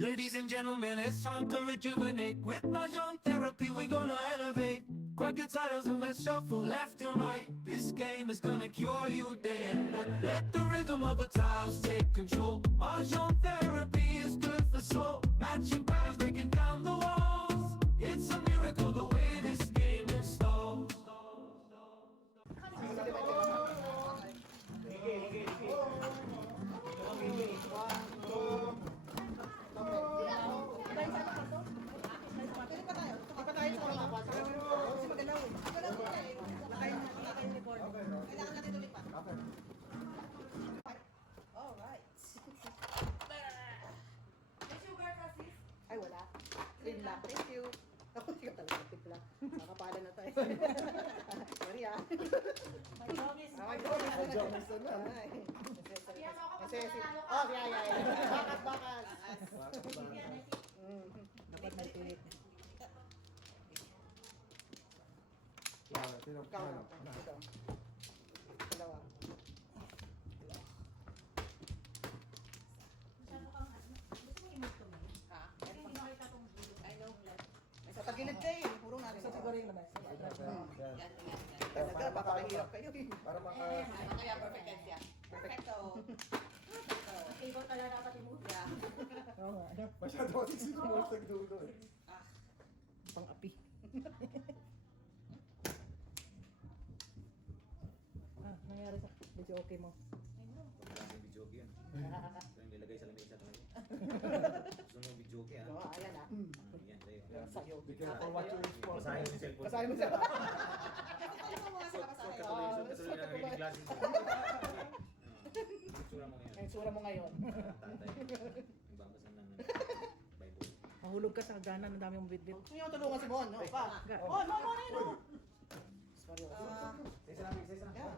Ladies and gentlemen, it's time to rejuvenate. With Mahjong therapy, we're gonna elevate. Grab your titles and let's shuffle left and right. This game is gonna cure you day and night. Let the rhythm of the tiles take control. Mahjong therapy is good for soul. Matching patterns, breaking down the walls. It's a miracle the way this game installs. Kailangan natin lumipat. Alright. May sugar ka, sis? Ay, wala. Cream lang. Thank you. Ako, hindi ka talaga tipla. Nakapala na tayo. Sorry ah. May doggies. May doggies na. Oh, yeah. Bakas. Dapat may tulit. Ikaw. Ito. Dalawa. Gusto mo i-move to me? Ha? Kasi hindi nakita tong video. I know. Sa tagilid kayo eh. Puro natin. Sa siguro yung naman. Talaga, baka mahirap kayo eh. Para maka... Kaya perfect yan siya. Perfecto. Ikaw talaga dapat i-move. Oo nga. Masyado kasi sinumustag dulo eh. Pang-api. Nangyari sa video okay mo. Yung video yun. Ito yung nilagay sa lamesa tayo. Gusto mo video ha? Oo, ayan ah. Yan sa'yo. Sa'yo. Be careful what you wish for. Basahin mo yung cellphone. Basahin mo siya. Katuloy na reading glasses. Itsura mo ngayon. Ang tsura mo ngayon. Tatay. Nagbabasa ng Bible. Mahulog ka sa gana, ang dami mong bitbit. Gusto niyo tulungan si Bon, no? Pa. Oh, no, no. Sorry. Isa lang.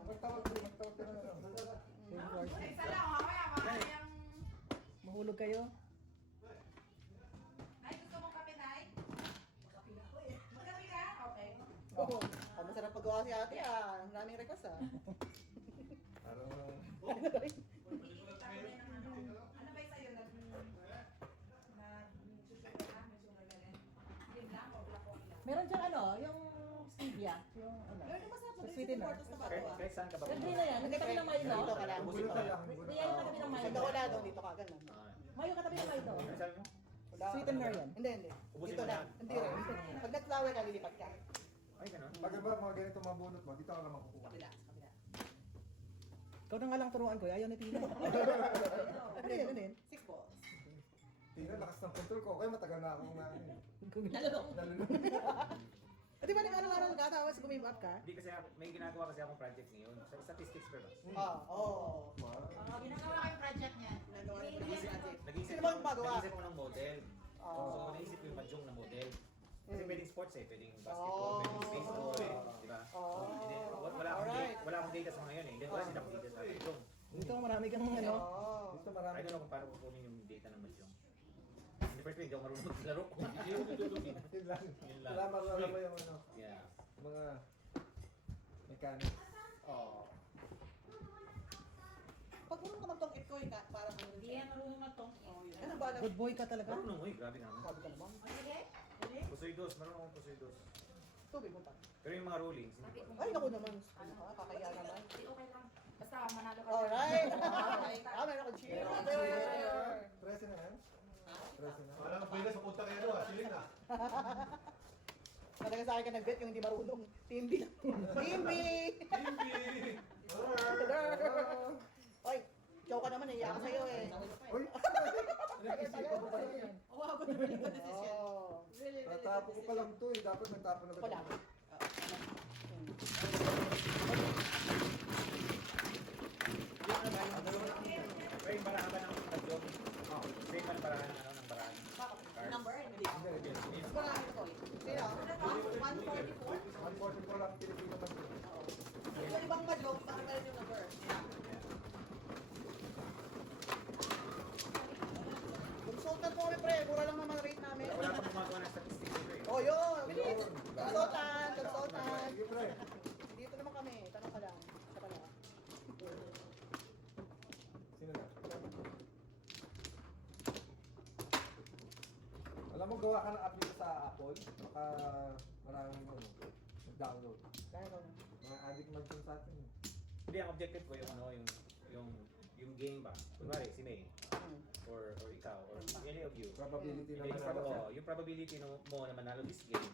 Magtawag ka na lang. Isa lang, kaya yung... Mahulog kayo? Nay, gusto mong kape, Nay? Magkape ka? Okay. Oo. Oh, masarap pagawa si ate ah. Ang daming request ah. Ano? Ano ba yung sa'yo? Nag-susugar ka? May sugar ka rin? Cream lang o black coffee lang? Meron dyan ano, yung stevia. Yung ano. Pero di masarap Sa na sweetener. portos na Kahit pagawa. kahit saan ka ba? Yung green na yan, yung katabi ng Milo. Dito ka lang. Bunot ka lang. Hindi yan yung katabi ng Sa Milo. wala doon, dito ka ganun. Mayo katabi ng Milo. Ano sabi mo? Wala. Sweetener yan. Hindi. Ubusin Dito mo lang. na. Hindi rin. Pag nag-flower ka, lilipat ka. Ay, gano'n. Pag ba mga ganito mabunot mo, dito ka lang makukuha. Kabila. Kabila. Ikaw na nga lang turuan ko, ayaw ni Tina. Ano yun? Ano yun? 6 balls. Tingnan, lakas ng control ko. Kaya matagal na akong Nalulong. nalulung. Di ba nag-aral ka? Tapos gumim up ka? Hindi kasi may ginagawa kasi akong project ngayon. Sa statistics pa ba? Oo. Ginagawa kayong project niya. Nagawa na yung project. Nag-isip Sino ba gumagawa? Nag-isip ko ng model. So, naisip ko yung mahjong na model. Kasi pwedeng sports eh, pwedeng basketball, pwedeng baseball eh, di ba? Hindi, wala akong data sa mga yun eh. Hindi, wala silang data sa mahjong. Dito marami kang ano. Oo. Dito marami. I don't know kung paano kukunin yung data ng mahjong. In the first place, hindi ako marunong maglaro. Hindi ako tutulungin. Yun lang. Yun lang. Wala marunong mo yung ano, Yeah. mga mechanics. Oh. Pag marunong ka magtong ko, parang ano Hindi yan marunong magtong. Ano ba? Good boy ka talaga. Marunong mo eh, grabe naman. Sabi ka naman. Pusoy dos, marunong akong pusoy dos. Tubig mo pa. Pero yung mga rulings, hindi ko. Ay, naku naman. Ano ka? Kakaya naman. Okay lang. Basta manalo ka. Alright. Ah, meron akong cheer. 13 na yan? 13 na. Parang pwede sa punta kayo ah, siling ah. Talaga sa akin ka nag-bet yung hindi marunong. Team B. Team B! Oy, ikaw ka naman, naiya ka sa'yo eh. Uy! Nag-isipan ko pa yan. Wow, ko naman yung decision. Natapo ko pa lang to eh. Dapat nagtapo na ba? Wala. Pero yung barahan ba ng mahjong? Same pa ng barahan ng ano, ng barahan. Number? Hindi. Hindi, hindi. Wala ito. Sino? 144? 144 lang Pilipino pa to. Yung ibang madlog, bakit tayo yung number? Consultant mo kami pre, mura lang naman rate namin. Wala akong gumagawa ng statistics dito eh. Oh, yun! Consultant! Consultant! Sige pre. Dito naman Alam mo, gawa ka ng app dito sa Apple. Baka maraming download. Mga addict man dun sa atin. Hindi, ang objective ko yung ano, yung game ba? Kunwari, si May, or ikaw, or any of you. Probability na Yung, manalo siya. yung probability mo na manalo this game,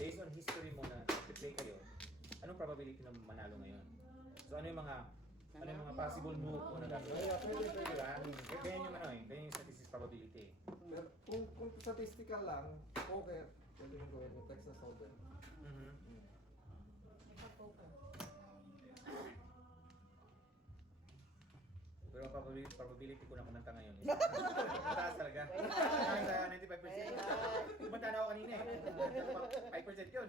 based on history mo na play kayo, anong probability na manalo ngayon? So ano yung mga possible move mo na gagawin? Pwede ba? Ganyan yung ano eh, ganyan yung statistics probability. Pero kung statistical lang, poker, pwede mo gawin yung text na solver. Pero ang probability ko na kumanta ngayon is mataas talaga. Nasa 95%. Kumanta na ako kanina eh. 5% yun.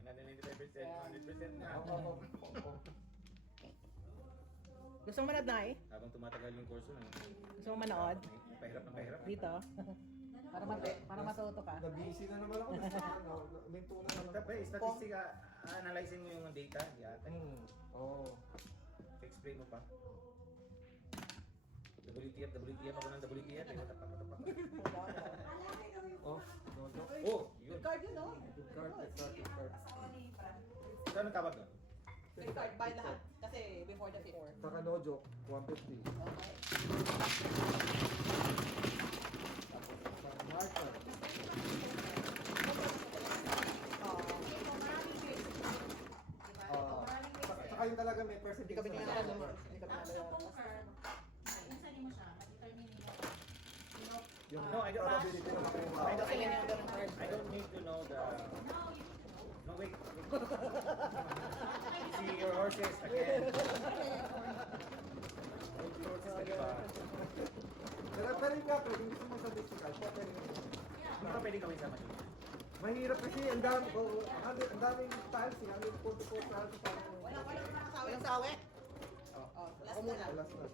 Another 95%, 100% na. Gusto mo manood na eh? Habang tumatagal yung kurso na. Gusto mo manood? Pahirap ng pahirap. Dito? Para matuto ka. Na-busy na naman ako. Minto na naman. Dapat statistic, analyzing mo yung data. Yata. Oo. Explain mo pa. WTF ako ng WTF. Tapak. Oh, no. Oh, yun. Card yun, no? Good card, exotic card. Saan ang tawag doon? Free card, buy lahat. Kasi before the 5th. Saka no joke, 150. Okay. Tapos sa marker. Saka yung talaga may percentage. Hindi kami na- nakakalala. Hindi kami nakakalala. Yung No, I don't- probability na makuha. I don't- Kasi yun yung ganun card. I don't need to know the... No, wait. See your horses again. Your horses ka, diba? Pero yung kapag, hindi mo statistical, pwede rin. Ano ka pwede gawin sa machine? Mahirap kasi ang dami ko, ang daming tiles, ang daming 44 tiles. Walang sawi. Ako muna. Last na.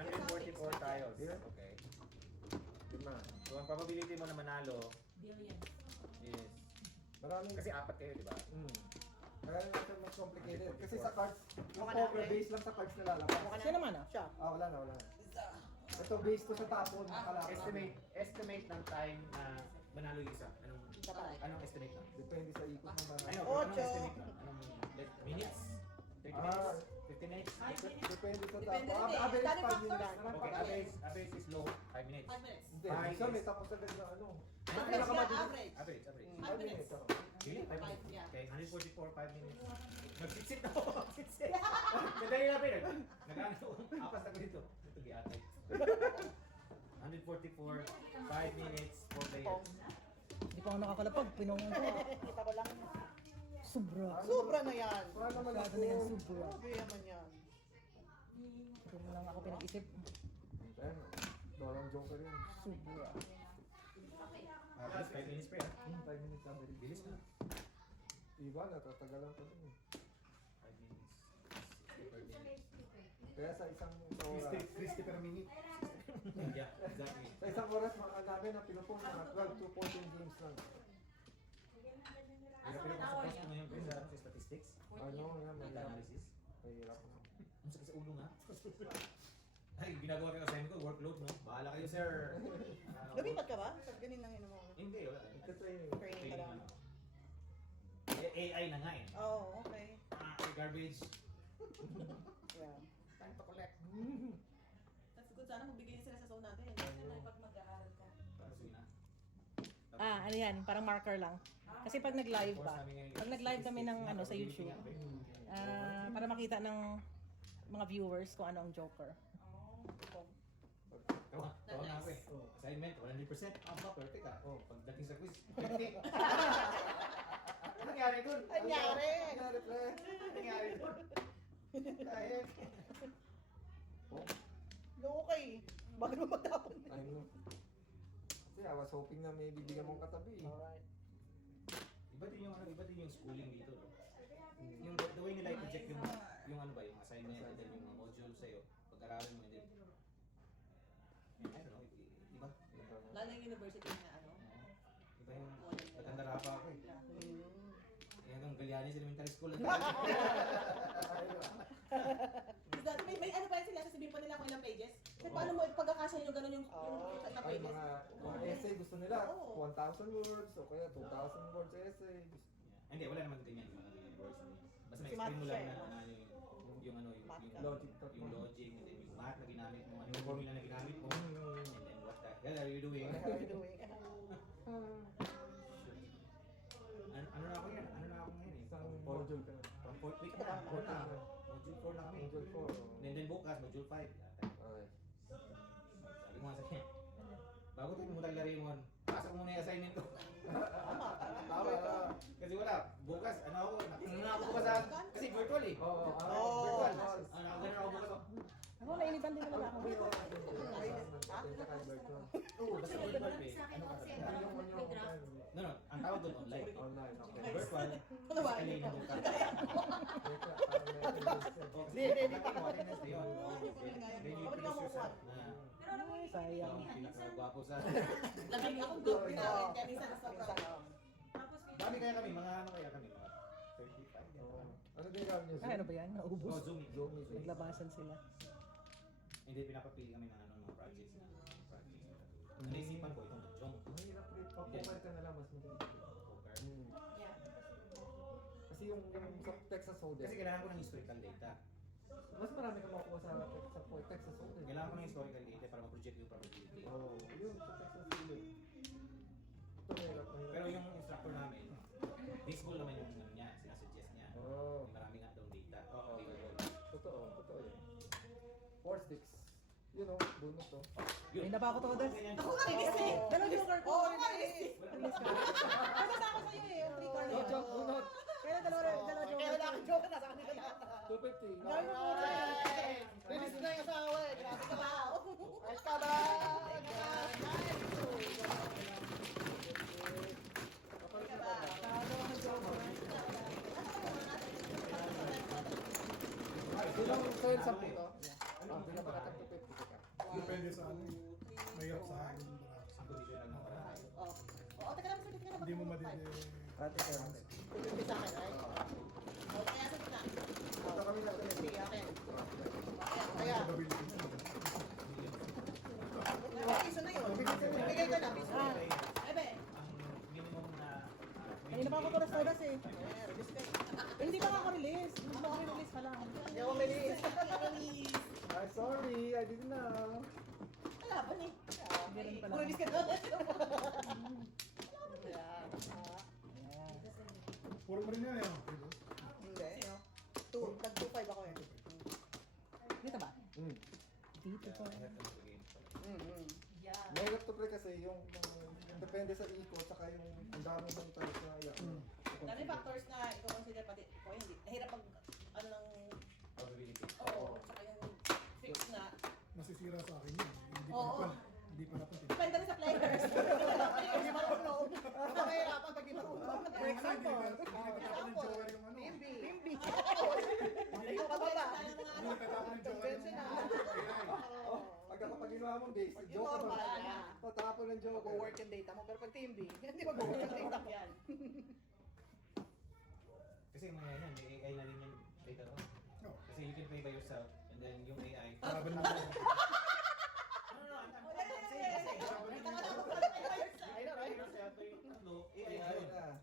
144 tiles. Yeah. Okay. Yun na. So, ang probability mo na manalo is... Maraming Kasi apat kayo, di ba? Kaya natin mas complicated. Kasi sa cards, yung Mukha na, poker okay. base lang sa cards nilalabas. Siya naman ah. Siya. Wala na. Ito base to sa tapon, nakalaban. Estimate ng time na manalo yung isa. Anong estimate na? Depende sa ikot ng mga... Ano? Anong estimate na? Anong minutes? 30 minutes? 15 minutes? Depende sa Depende tapon. rin eh. Average Dami 5 minutes. factor. Okay, average is low, 5 minutes. 5 minutes. Hindi, Five minsan is- may tapos agad na ano. Average nga, Pinakamabilis. average. Average. 5 minutes. Really? 5 Five, minutes? yeah. Okay, 144, 5 minutes. Nagsit-sit ako, nagsit-sit. Sandali na, Peter. Nag-ano, apas ako dito. Ito, giatay. 144, 5 minutes, 4 players. Hindi pa ako nakakalapag. Pinungan ko. Kita ko lang. Sobra. Sobra na yan. Wala naman Masyado ako. na yan, sobra. Grabe naman yan. Hindi mo lang ako pinag-isip. Ayan, Dolang Joker yun. Sobra. Bilis, 5 minutes pa yan. 5 minutes average. Bilis na. Iba, natatagalan pa rin. 5 minutes. 60 per minute. Kaya sa isang oras, 60 per minute. Yeah, exactly. sa isang oras, mga namin ang pinupost mga 12 to 14 games lang. Pero kung sa post mo ngayon, Chris, sa statistics, Ano, yan, data analysis, mahirap na. ang sakit sa ulo nga. Ay, ginagawa ko yung assignment ko, workload, no? Bahala kayo, sir. Lumipat ka ba? Sa ganin lang yun mo. Hindi, wala. Ika-training. Training ka lang. AI na nga eh. Oh, okay. Garbage. Yeah. Time to collect. That's good. Sana magbigay sila sa zone natin. Pag mag-aaral ka. Para sige na. Ano yan? Parang marker lang. Kasi pag nag-live ba? Pag nag-live kami ng ano sa YouTube, para makita ng mga viewers kung ano ang Joker. Tawa na ako eh. Assignment, 100%. Perfect ah. Pagdating sa quiz, 50. Ano nangyari dun? Anyari! Nangyari, pre. Ano nangyari dun? Dahil. Okay. Bakit mo magtapon? I know. Kasi I was hoping na may bibigyan mong katabi. Alright. Iba din yung schooling dito. No? Yung the way nila i-project yung ano ba, yung assignment and then yung mga module sa'yo, pag-aralin mo din. I don't know, iba. Lalo yung university na ano. Iba yung, nagkandara pa ako eh. Kaya hanggang Galianes Elementary School. May ano pa yun sila? Sasabihin pa nila kung ilang pages? Kasi paano mo ipagkakasya nyo ganun yung sa Ay, playlist? mga essay gusto nila. Oo. 1,000 words o kaya 2,000 words essay. Yeah. Hindi, wala naman ganyan yung mga ganyan words. Basta Si na-explain mo lang Matt na siya, yung ano, yung Logic. yung logic, and then yung math na ginamit mo, ano yung formula na ginamit mo, and then what the hell are you doing? What are you doing? Ano na ako yan? Ano na ako ngayon eh? Isang module ka na. From 4th week na. Ano na? Module 4 na kami. Module 4. And then bukas, module 5. Ay. Sabi ko nga sa kanya, bago tayo pumunta kay Raymond, pasok muna yung assignment ko. Tama. Kasi wala, bukas, ano ako, nakasama ako bukas sa, kasi virtual eh. Oo. Virtual. Nakagano ako bukas ako. Ako, nainitan din naman ako. Oo, basta virtual eh. Ano ka sa No, ang tawag doon online. Online, okay. Virtual, Ano ba? physically nandun ka. Hindi, hindi pa. Attendance na yun. Then you introduce yourself na Sayang. pinakagwapo sa... Lamig akong group na kanisa na sa program. Dami kaya kami, mga ano kaya kami, mga 35. Ano din gawin niyo? Ay, ano ba yan? Oh, Naubos. Zoom meeting. Zoom meeting. Naglabasan sila. Hindi, pinapapili kami ng ano, mga projects na naisipan ko itong Jong Mahirap rin. Pag-poker ka na lang, mas madali. poker. Kasi yung sa Texas Hold'em, Kasi kailangan ko ng historical data. mas marami kang makuha sa Texas Hold'em. Kailangan ko ng historical data para ma-project yung probability. Oo, yun sa Texas Hold'em. Ito mahirap. Pero yung instructor namin, baseball naman yung ano niya, sinasuggest niya. Oo. May marami nga daw data. Oo. Available. Totoo yun. 4 sticks. Yun o, bunot o. Yun. Ay, naba ako to, Des. Ganyan. Ako nakinis eh. Dalawang joker ko. Oo, Ako nakinis eh. Nakinis ka. Nabasa ako sa'yo eh. Yung 3 card No yun. joke, bunot. Kaya dalawa joker. Kaya wala akong joke na sa kanila lahat. 250. Dami mo puro eh. Release na yung asawa eh. Grabe ka ba? Ay ka ba? Bilang sa'yo sa puto. Bilang makatag 250 ka. Depende sa ano. Mahirap sa hangin. Ang posisyon lang ng paraan. Oo, teka lang, saglit ka na. Hindi mo madide. Ate ka natin. Tuloy sa akin, ay. O, kaya sa gitna. Ito kami na Sige, akin. Kaya. Piso na yun. Bigay ko na, piso na. Ebe. Ang minimum na... Kanina pa ako to restaurant eh. Release ka. Hindi pa nga kami-release. Hindi pa kami-release pa lang. Hindi ako release. Ay, sorry. I didn't know. Wala ba ni? Ganun pala. Release ka na. Puro mo rin yan eh. Hindi. Nag-2.5 ako eh. Dito ba? Hmm. Dito po. Mahirap to play kasi yung depende sa ikot saka yung ang dami mong tiles na yan. Dami factors na i-consider pati ko hindi. Nahirap pag ano ng Probability. oo, saka yung fix na. Masisira sa akin yun. Hindi Oo. pa Hindi pa natin. Depende rin sa players. Hindi marunong. Basta mahirapan pag di marunong. For example. Hindi tatapon ng joker yung ano. Bimbi. Hindi Ikaw pa ba? tatapon ng joker yung Pag ginawa mong base, Yung joker normal ba? na. Tatapon ng joker. Mag-work yung data mo. Pero pag team B, hindi mag-work yung data mo. Kasi yung mga yan, may AI na rin yung data ron. No. Kasi you can play by yourself, and then yung AI... Laban mo. I know, right? AI yun.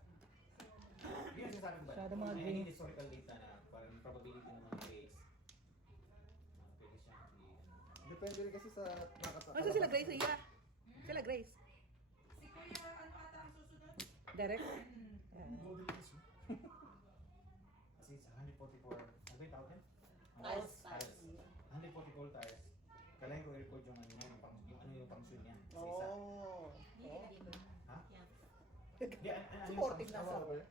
Yun ang sinasabi ko ba? Masyado mga I green. need historical data na parang probability ng mga case. Pwede siyang Depende rin kasi sa nakasa. Ano sila Grace Ria? Sila Grace. Direct? Golden Kiss. Kasi sa 144, ano ba yung tawag yan? Tiles. Tiles. 144 tiles. Kailangan ko i-record yung ano yung ano yung function niya. Sa isa. Oh. Ha? Hindi, ano yung Supportive na function? sa.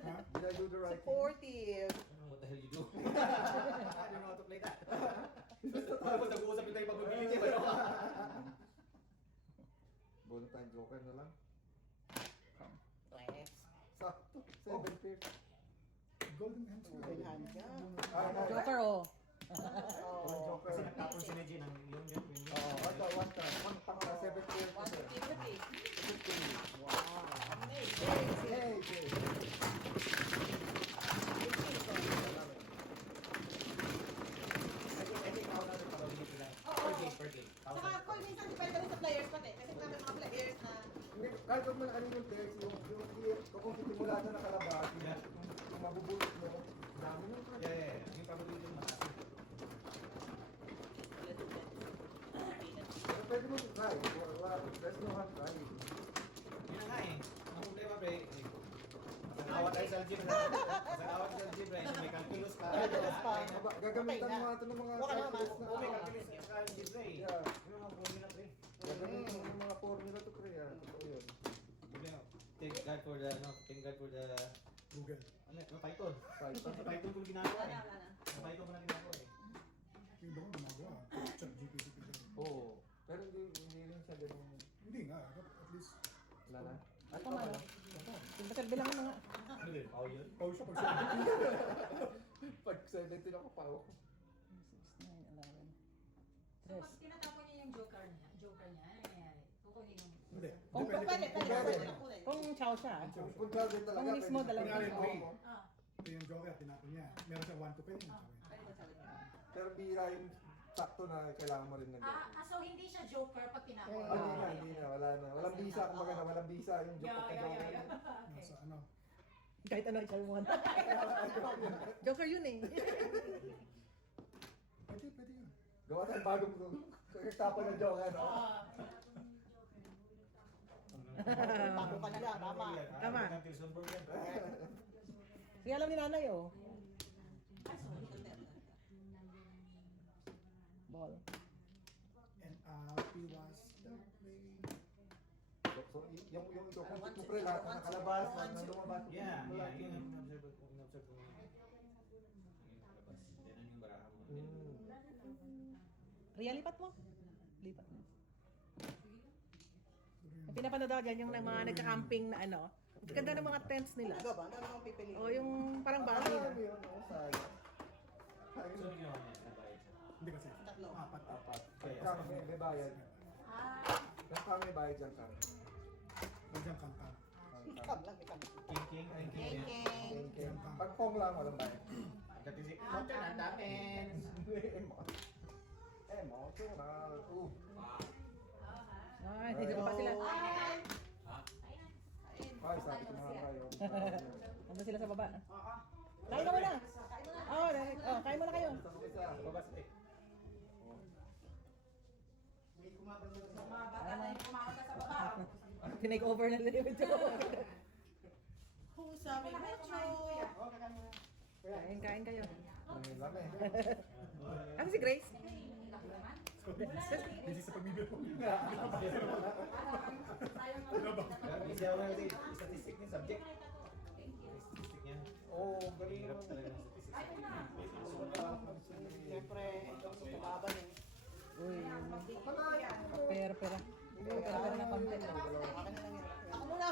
Ha? Did I do the right thing? Supportive. What the hell you do? I don't know how to play that. Tapos nag-uusap yung tayo probability. Bono tayong joker na lang. Yes. Sakto. 7 pairs. Golden Hands. Golden hand ka. Joker oh. Walang joker. Kasi nagtapon si Neji ng yun. Oo, one time. Pang 7 pairs. 150. Wow. Hey, hey. I think ako na rin probability lang. Per game. minsan depende rin sa players pati. Kasi kami mga players na Kahit huwag mo na ano yung text, kung simula na nakalabas, yung mabubulot mo, dami nung Yeah. Yung probability yung mataas. Pero pwede mo try. There's no harm try. Yun na nga eh. Ang problema, pre, awat tayo sa algebra. Sa awat sa algebra, may calculus pa. Gagamitan mo ito ng mga calculus na. Oo, may calculus yung sa algebra eh. Yeah. Yung mga formula, pre. Gagamitan mo ng mga formula to pre. Totoo yun. Problema. Thank God for the, thank God for the, Google. Python. Sa Python ko ginagawa eh. Sa Python ko na ginagawa eh. Yung iba ko gumagawa. Chat GPT ko lang. Oo. Pero hindi rin siya ganun. Hindi nga, at least, Wala na. Ito man. Silbi lang mga. Oh, yun. pause siya pag sabi. Pag 17 ako pa ako. 6, 9, 11. Pag tinatapon niya yung joker niya, ano nangyayari? Kukunin yung... Hindi. Kung Depende pwede. Kung chow siya. Kung gagawin talaga. Kung mismo, pwede- dalawa yung way. Ah, Ito yung joker, tinapon niya. Meron siyang 1 to pen. Pero bira yung sakto na kailangan mo rin ng so hindi siya joker pag tinapon. Hindi na, wala na. Walang visa, kumbaga na, walang visa yung joke Yeah. Nasa ano. Kahit ano chow mo. Joker yun eh. Pwede yun. Gawa tayong bagong tapon ng joke, ano? bago ka na lang, tama. Tama. Tilsonburg yan. Kaya alam ni nanay oh. Ball. And he was the play. So, yung ito, kung mo pre, lahat na nakalabas, na lumabas. Yeah, yun ang observe ko. In-observe ko. Yung labas. Yan yung baraha mo. Ria, lipat mo. Lipat mo. Ang pinapanood ako dyan yung mga nagka-camping na ano. Ang ganda ng mga tents nila. Ano ba? Ano ang pipiliin? O yung parang bahay na. Ano yun, ano, sayang. So, yung ginawa niya, nabayad siya. Hindi kasi. Tatlo. Apat. Apat. Kami, may bayad. Mas kami may bayad dyan kami. Nandiyan kang. Ikam lang, ikam. King. King. Pag pong lang, walang bayad. Katisik. Mountain, ang damin. Mo, ito na. Ay, hindi pa sila. Ay, sabi ko nga kayo. Nandun sila sa baba. Kain na muna. Oh, kain muna kayo. Babas eh. Tinake over na nila yung joke. Sabi mo, Kain kayo. Ang lami. Ano si Grace? Busy sa pamilya mo. Kasi ako kasi statistic niya, subject. Statistic niya. Oo, galing Hirap naman. talaga ng statistic. siyempre, kalaban eh. Uy, pera. Pera na content. Akin na lang yun. Ako muna.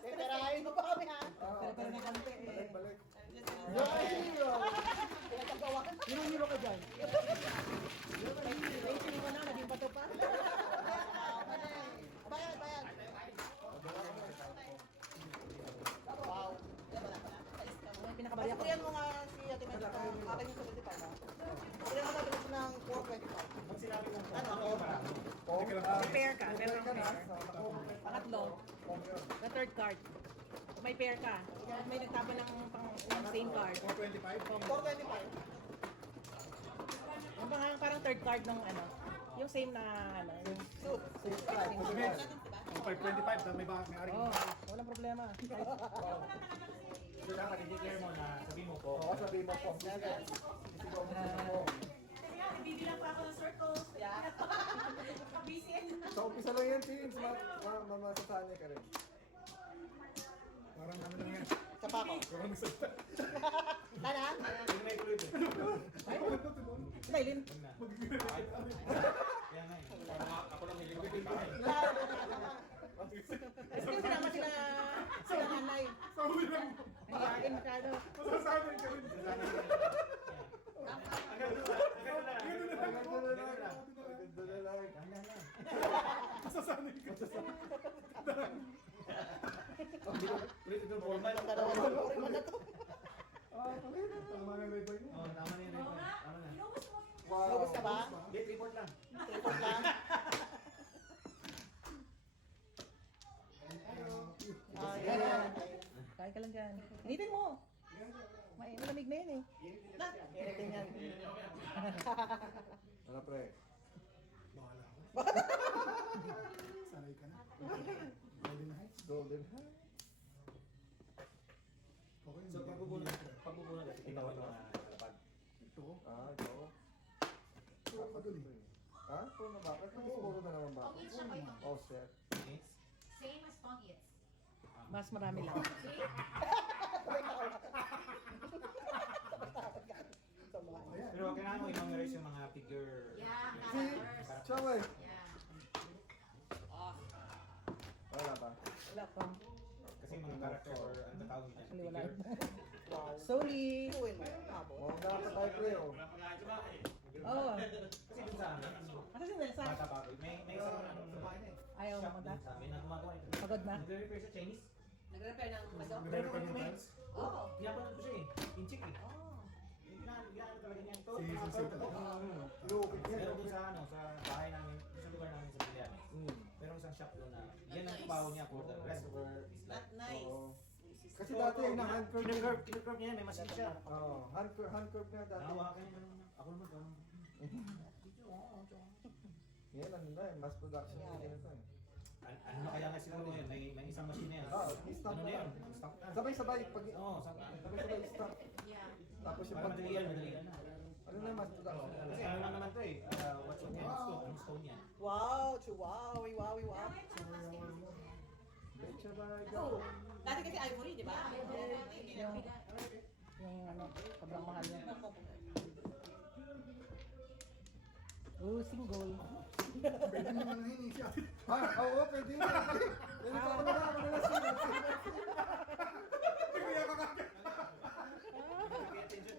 Perahin mo pa kami ha. Pera na content. Balik. Pinagagawa. Hiro ka dyan. Racing mo na, naging bato pa. Bayad. Wow. Ang pinakabarya ko. Pagkuriyan mo nga si Ate Medyo akin yung 75 ha. Pagkuriyan mo natin ng 425. Pag sinabi mong Ano? Pong, Pair ka, meron ka kang na. pair. Pangatlo, Pong yun. na third card. Kung may pair ka, at may nagtabo ng same card. 425. 425. Yung parang third card ng ano, yung same na ano, yung Suit. Sabihin, 525, may ari. oh, walang problema. So dapat i-declare mo na sabi mo po. Oo, sabihin mo pong. Sige. Isigaw mo sa pong. Bibilang pa ako ng circles. Busy. Sa umpisa lang yan, Tins. Mamasasanay ka rin. Parang ano lang yan. Sa pa ako. Parang may salita. Lana? Hindi na ituloy ko. Lailin. Huwag na. Kaya nga eh. Ako lang may limit pa eh. Kasi yung sinama sila nanay. Sabi lang. Hiyain masyado. Masasabi ka rin. Hanggang doon lang. Hanggang doon lang. Ganda na lang. Masasanay ka. Ulit ito formal. Tama na yung label niya. Oh, tama na yun. Tama na. Wow. Lubos ka ba? Late report lang. ngayon eh. Initin yan. Ano pre? Bahala ako. Sanay ka na. Golden Heights. Golden High. Okay. So pagbubunod kasi kita mo yung mga kalapag. Ito. Ito. Ito ako dun eh. Ha? Puro na ba? Kasi puro na naman ba? Pong-its siya ba ito? Oh, sir. Yes. Same as pong-its. Mas marami lang. Ayan. Pero kailangan mo i-memorize yung mga figure. Yeah, Si, characters. siya ba eh? Yeah. Wala ba? Wala pa. Kasi yung mga character or ang tatawag nila Actually, wala. figure. Wow. Sorry. Tuwin mo. Abo. Oh, dapat tayo pre, oh. Oo. Kasi dun sa amin, Kasi si Nelsa, bata pa ako, may isang ayaw shop mamunta. dun sa amin na gumagawa ito. Pagod na. Nagre-repair sa Chinese. Nag-repair ng maso? Meron ka ng tiles? Oo. Pinapanood ko siya eh. Inchik eh. Oh. Ginagawa talaga niyan. Ito, Si pinapanood ko. Lupit yan. Meron dun sa ano, sa bahay namin, sa lugar namin sa Bilian. Meron isang shop doon na yan ang trabaho niya for the rest of her is Not like. nice. Oo. Kasi dati yung na-hand curve. Kinurve niya, may machine siya. Oo, hand curve niya dati. Nahawakan niya ganun. Ako naman ganun. Yan, ano na eh, mass production na yun ito eh. Ano na kaya nga siguro yun? May isang machine na yan. Stock Ano na na yan. yun? Stock na. Sabay-sabay, pag... Oo, stock na. Sabay-sabay stock. Yeah. Tapos yung Para madali yan, madali yan na. Ano na mass production? Kasi ano lang naman to eh, what's your name? Stone, stone yan. Wow, chihuahua, wow, wow. Betcha ba? Dati kasi ivory, di ba? Yung ano, sobrang mahal yan. Oh, single. Pwede naman na yun siya. Oo, pwede yun. Pwede ka ako na sinag.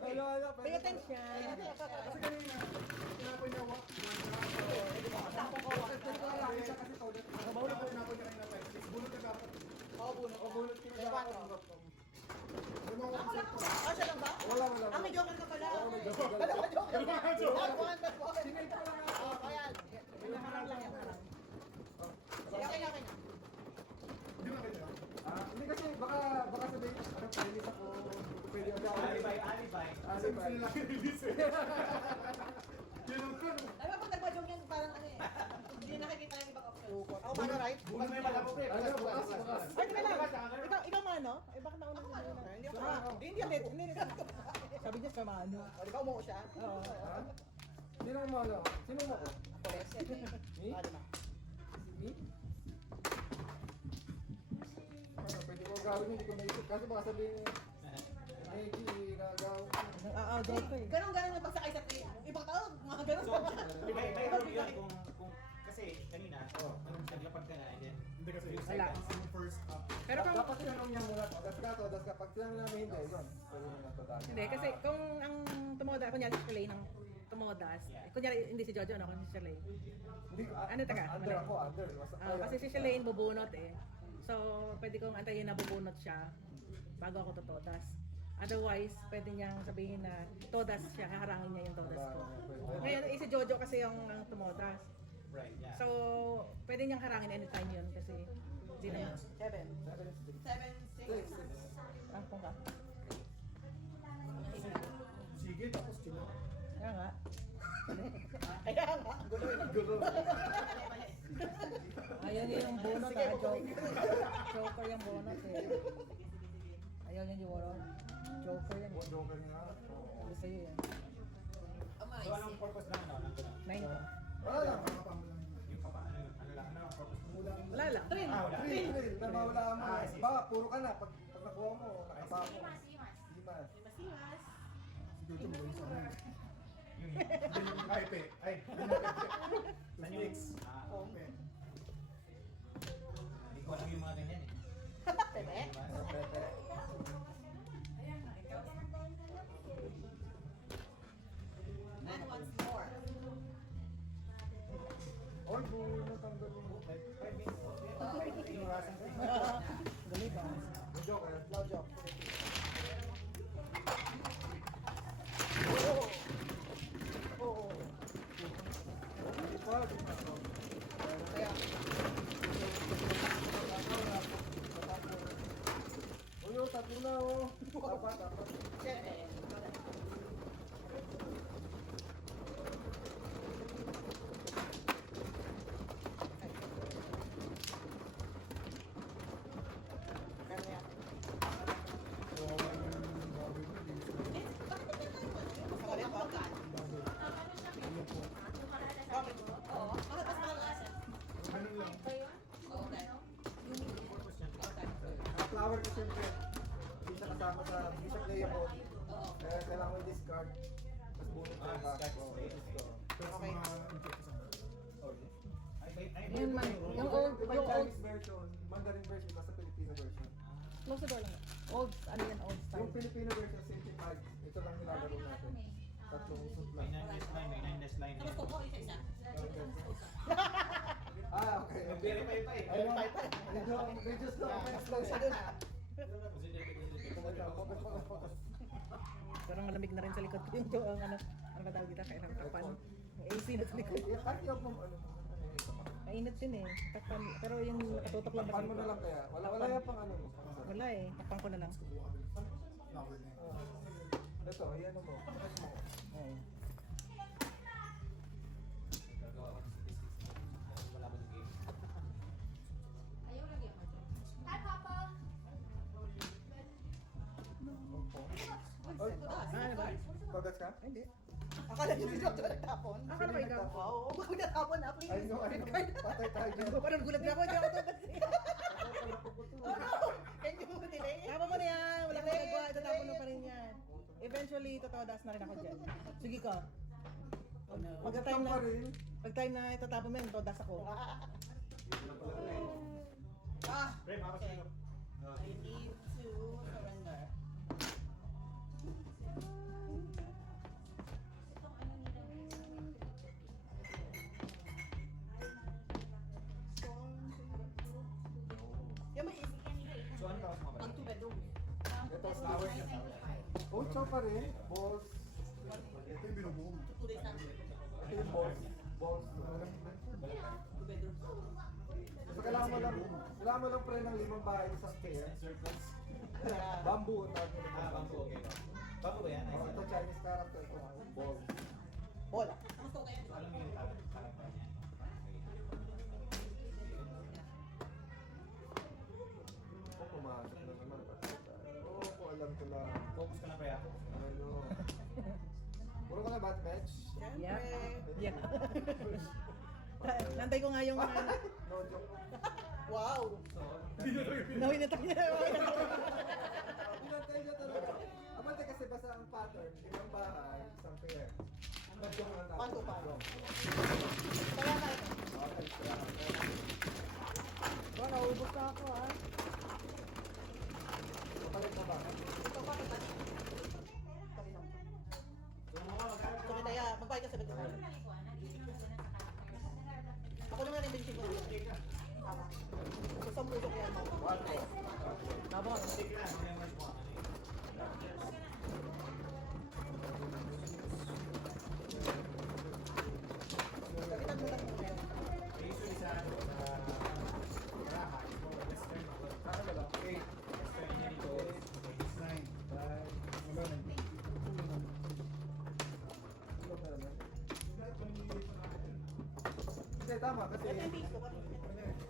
Ano, Pay attention. Kasi kanina, tinapon niya wa. Kasi to, tinapon niya kanina pa. Bunot ka dapat. Oo, buno. Bunot ka na dapat. Gumawa ko sa Ah, siya lang ba? Wala. Ah, may joker ka pala. Oo, may joke. Nagbuhan. Oh, ayan. Nakarang lang yan. Okay na. Di ba kaya? Hindi kasi baka sabihin, ano, playlist ako. Pwede ako. Alibay, alibay. Kasi gusto nila i-release eh. Yun ang ano. Alam mo, pag nagbadyong yan, parang ano eh. Hindi nakikita yung ibang options. Ako, paano, right? Bukas may pala po, pre. Ano, bukas. Ay, teka lang. Ikaw mano? Eh, bakit nauna mo muna? Hindi ako Ah, ano. hindi, hindi. Sabi niya sa mano. O, di ba umuo siya? Oo. Ha? Sino mo ano? Sino mo ko? Ako, yes. Me? Ah, di ba? Me? Ano, pwede ko gawin, hindi ko naisip. Kasi baka sabihin, ay, ginagawa. Joker eh. Ganon na pagsakay sa train. Ibang tao, mga ganon. So, may role yun kung kasi kanina, naglapag ka na, and then Hindi kasi Wala. yung first up. Pero kung, Dapat tinanong niya muna, das ka. Pag tinanong namin hindi, yun. Pwede mo na to dati. hindi, kasi kung ang tumoda, kunyari si Shalay ng tumodas, kunyari hindi si Jojo, ano, kundi si Shalay. Hindi ko, Ano, taga? Under ako, under. Kasi si Shalay bubunot eh. So, pwede kong antayin na bubunot siya bago ako tutodas. Otherwise, pwede niyang sabihin na todas siya, haharangin niya yung todas ko. Ngayon, si Jojo kasi yung ang tumodas. right, yeah. So, pwede niyang harangin anytime yun kasi hindi naman. 7. 7, 6. Ah, kung ka. Sige, tapos sila. Kaya nga. Kaya nga, gulo yun. Ayaw niya yung bonus ah, Joker yung bonus eh. Ayaw niya yung bonus. Joker yan. Joker nga. Gusto niyo yan. So, anong purpose lang, ano? Nandun na? 9. Wala lang. Nakakapang lang yun. Yung papa, ano lang, ano ang purpose? Wala lang. Wala. Thrill, nawawala mo. Ah, I see. Baka, puro ka na. Pag nakuha mo, nakapa mo. Simas. Simas. Si Jojo mo sa amin. Yung Ay, pe. Ay. Saan yung Okay. Hindi ko alam yung mga ganyan eh. Pepe? And once more. Oy, buo na tanggal mo. 5 minutes. Inuwasan ko. Galit ah. May Joker. No joke. Oo. Ipag. Kaya, Uy, tatlo na oh. Dapat. 7. flower kasi siyempre, hindi siya kasama sa, hindi siya playable. Kaya kailangan mo i-discard. Tapos bunot ka pa. discard Oo, space. gusto. Pero sa mga insect sa Yun man, yung May old Chinese version, Mandarin version, nasa Filipino version. close the door lang. Old, ano yan, old style. Yung Filipino version, simplified. Ito lang nilalaro natin. Tatlong suit May lang. 9 dash line, may 9 dash line. Tapos kuko, isa-isa. Ah, okay. Nag-verify pa eh. Ayun, medyo slow. Slow siya dun. Parang malamig na rin sa likod ko yung doon, ano ba tawag dito, kaya takpan. Yung AC na sa likod. Ayaw mo, ano, Mainit din eh, takpan. Pero yung nakatutok lang Takpan mo na lang kaya. Wala yan pang ano. Wala eh, takpan ko na lang. flower na yun. Ito, ayan mo. Ayun. Gagawa ko ng statistics. Malaman yung game. Ayaw lagi ako. Hi, Papa! Ano ba? Pagkat ka? Ay, hindi. Akala niyo si Dr. nagtapon? Akala ba ikaw? Oo, bago natapon na, please. I know. Patay tayo dyan. Parang gulat nga ako, hindi ako tubat siya. Can you delay? Tama mo na yan, wala kang nagawa, itatapon mo pa rin yan. Eventually, tatawadas na rin ako dyan. Sige ka. Pagka-time na, pa rin. pag-time na itatapon mo yan, tatawadas ako. Ah, Pre, makakasya ko. I need to surrender. Yung may So ano tapos mga pang 2 bedroom. Ito, flowers. Oh, chow pa rin. Balls. Ito yung binubuo mo. 2 days na. Ito yung balls. Balls. 2 bedroom. So, kailangan mo lang pre ng 5 bahay sa spare. circles? Bamboo. tawag nila. Ah, bamboo, okay. Bamboo ba yan? Oh, ito Chinese character. Ito, balls. Bola. Gusto ko kayo. So alam mo yung parang pa niya. Ako pumasok na naman. Patay tayo. Oo, ko alam ko lang. Focus ka na pre ako. Ano? Puro ka na bat match? Yeah. Yeah. Nantay ko nga yung No joke. Wow. nawinatak niya. Pinantay niya talaga. Abante kasi basta ang pattern, 5 bahay, isang pair. Mag-joke lang tayo. Paano, paano? Joke. Kaya tayo. Okay, kaya. Ba, naubos na ako ha. Kapalit na ba? Ito pa, ito pa. Kami lang. So kita ya, magbayad ka sa bedroom. Ako naman yung benching ko. Tama. So, 10 pusok yan mo. Nabang. Kapitan mo lang muna yun. Usually sa ano, sa raha, western, Ano ba lang? Okay. western niya dito. 9. Wala na. Tulog na naman. Hindi, tama kasi. Ito yung piso.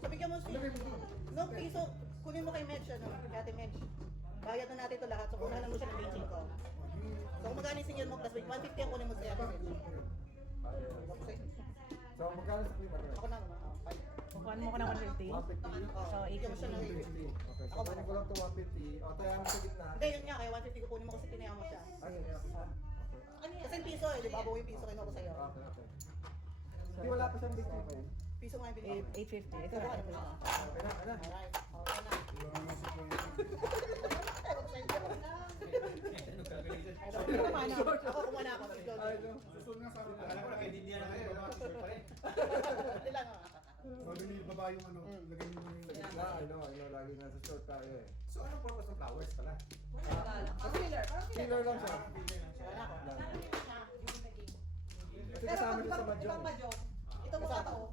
So, bigyan mo si... No, piso. Kunin mo kay Medj, ano? Kay Ate Medj. Bayad na natin ito lahat. So, kunahan mo siya ng benching ko. So, kung magkano yung senior mo, plus 150 ang kunin mo sa Ate Medj. Okay. So, magkano sa prima? Ako na naman. Oh, fine. Kukuhan mo ko ng 150. 150? Oh, So, bigyan mo siya ng 150. Okay, so kunin ko lang to 150. O, tayo mo sa gitna. Hindi, yun nga. Kaya 150 ko kunin mo kasi tinaya mo siya. Ay, okay. Kasi yung piso eh, di ba? Abaw yung piso kinuha ko sa'yo. Okay, okay. Hindi, wala pa siyang big people. Piso nga yung binigay. 850. Ito na. Okay na, ano? Alright. Okay na. Wala na si Kuya. Ewan ko sa inyo. Calculated. Ako naman, ako kumana ako. Ay, no. Susunod nga sa akin. Akala ko nakaintindihan na kayo, mga sure pa rin. Hindi lang ah. Sabi ni baba yung ano, lagay mo na yung Sa gitna, ano, lagi nasa short tayo eh. So anong purpose ng flowers pala? Parang filler. Filler lang siya. Wala ako. Kasi kasama siya sa Ibang Mahjong. Mahjong. Ito mo ka kasama.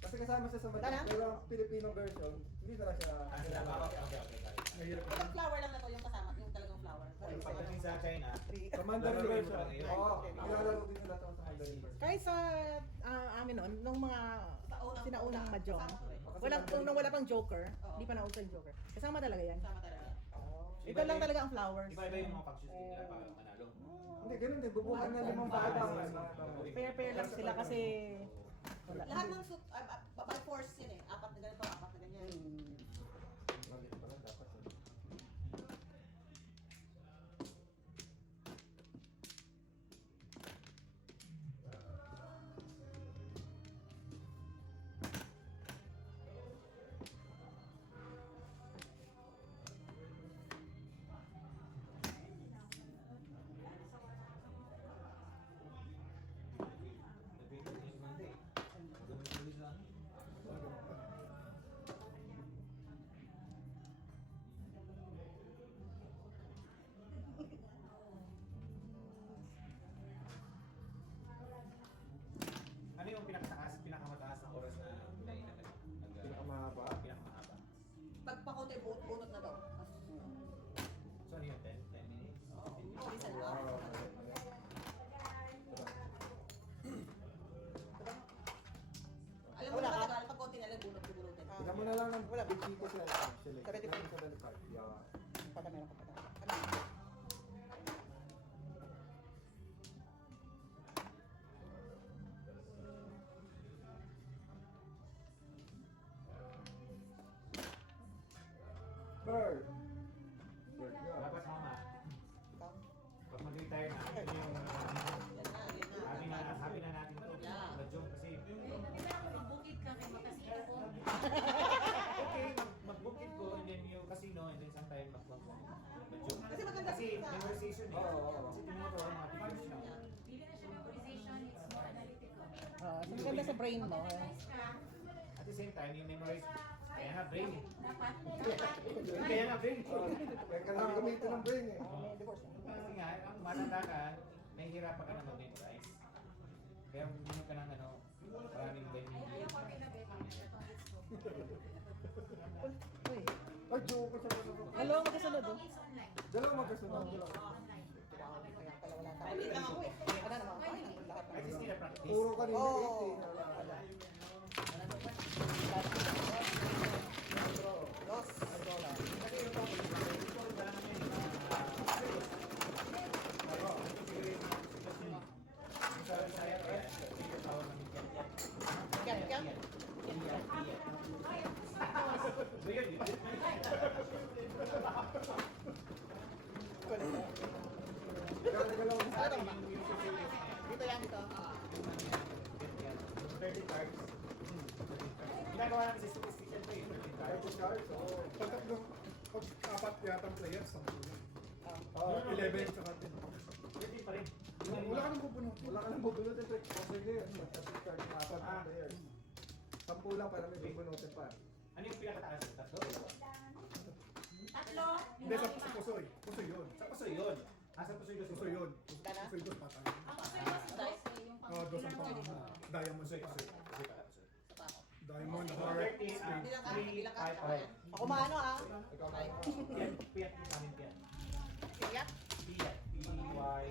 Kasi kasama siya sa Wala Mahjong. na? Pero ang Filipino version, hindi na siya. Ah, sila ba? Okay, okay, okay. mahirap ka. Yung flower lang na to, yung kasama, yung talagang flower. Pagdating sa China, Sa Mandarin Laro version. yun. Oo, nilalaro din nila ito sa Mandarin version. Kahit sa amin noon, nung mga sinaunang Mahjong, Kasi nung wala pang Joker, hindi pa nauso yung Joker. Kasama talaga yan. Kasama talaga. Ito lang talaga ang flowers. iba-iba yung mga functions nila para manalo. Hindi, ganun din. Bubukan na 5 bahay. Pair-pair lang sila kasi wala. Lahat ng suit, by force yun eh. Apat na ganito, apat na ganyan. Mali pala, dapat. Pagpakote, bunot na to. So ano yun, 10 minutes? 15 minutes? Isa lang. Alam mo na matagal, pag konti na lang bunutin. Tignan mo na lang ng Wala. big chico sila. Select. 75. 75. Yeah. Pata meron ko pata. Ano? Bird. Bird nga. Dapat mama, Ito? pag mag-retire na, ito yung Yan na. sabi na natin to, Yeah. na-joke kasi Magbukit kami, makasino ko. okay, mag-bookit ko and then yung casino and then sometime mag-joke. Kasi maganda Kasi sa- memorization eh. Oo, oo. Kasi tingnan mo to, mga figures lang. Bili na siya memorization, it's more analytical. So maganda sa brain mo. Memorize ka, At the same time, yung memorize, kaya nga brain eh. dapat, Kaya nga brain. Kaya kailangan gamitin ng brain eh. Kasi nga, ang matanda ka, nahihirapan ka na mag-memorize. Kaya bumili ka ng ano, maraming ganyan. ayaw ko pinabit, itong hits ko. Uy, Ay, joke ko sa mga. hello, magkasunod oh. It's online. Dalawa magkasunod. Dalawa. Online. Kaya pala wala tayo. Wait lang ako eh. Ano naman? Ay, lahat I just need a practice. Puro kanina Oo. 80. Wala. Dos. Kasi yung pang ito, wala naman yan eh. Sa Bisaya, kaya yung tawag namin yan. Kyan, kyan. So yun, yun. Ikaw, dalawa. Ano ba? Dito yan, dito. 30 cards. Ginagawa namin sa superstition ko yung 30 cards. Cards, cards. Oo. Pag tatlong, pag apat yatang players, 10 lang. Oo. 11 tsaka 10. 30 pa rin. Wala ka nang bubunot. Wala ka nang bubunutin. Kasi yun. Kasi card na apat na players. 10 lang para may bubunutin pa. Ano yung pinakataas? Tatlo? Tatlo, Hindi, sa pusoy. Pusoy yun. Sa puso yun. Sa puso yun. Pusoy yun. Dana? Pusoy doon patay. ang pusoy mas dice, yung pang Dos ang pang diamond Puso sa yun. pusoy. Sa pa ako. Diamond, So, heart, 30, spring. Bilang ka, 3, bilang ka. 5, 5. Ako maano ah. Ikaw Ay. Piyat, piyat yung amin piyat. Siyak. Piyat. P-Y-Y.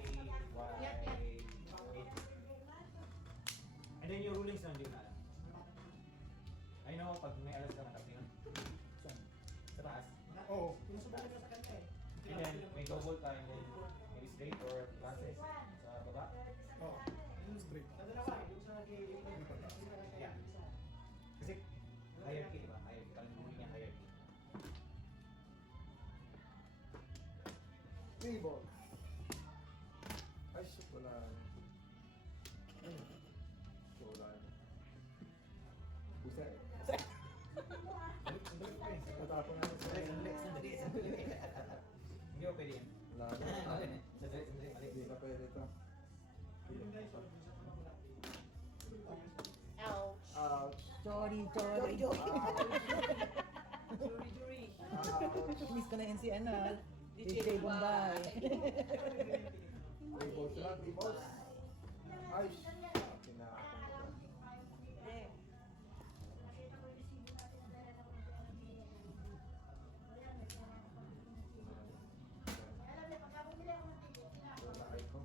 And then yung rulings na hindi ko na alam. I know, pag may alas ka matap yun. Sa taas. Oo. And then, may double time, then maybe straight or classes sa baba. Oo. Straight. Yeah. Kasi, hierarchy, di ba? Hierarchy. Kalimutan niya hierarchy. Table. Ay, shit, wala. Wala. Buset. Natapon na yung Hindi ko pwede yan. Wala na. Sandali. Hindi na pwede ito. Ouch. Ouch. Sorry, Joy, sorry. joy. Ouch. Miss ko na yun si ano, DJ Bombay. Tables lang, tables. Ay, pinakapon ko. Eh. Wala ito.